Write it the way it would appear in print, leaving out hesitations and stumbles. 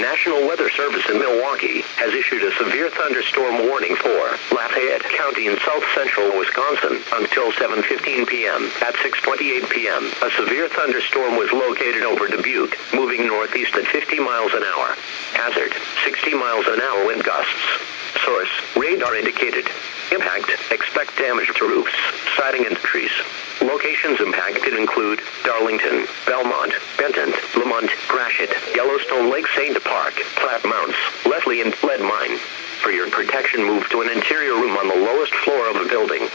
National Weather Service in Milwaukee has issued a severe thunderstorm warning for Lafayette County in south central Wisconsin until 7:15 p.m. At 6:28 p.m., a severe thunderstorm was located over Dubuque, moving northeast at 50 miles an hour. Hazard, 60 miles an hour wind gusts. Source, radar indicated. Impact, expect damage to roofs, siding and trees. Locations impacted include Darlington, Belmont, Benton, Lamont, Gratiot, Yellowstone Lake St. Park, Platte Mounts, Leslie and Lead Mine. For your protection, move to an interior room on the lowest floor of the building.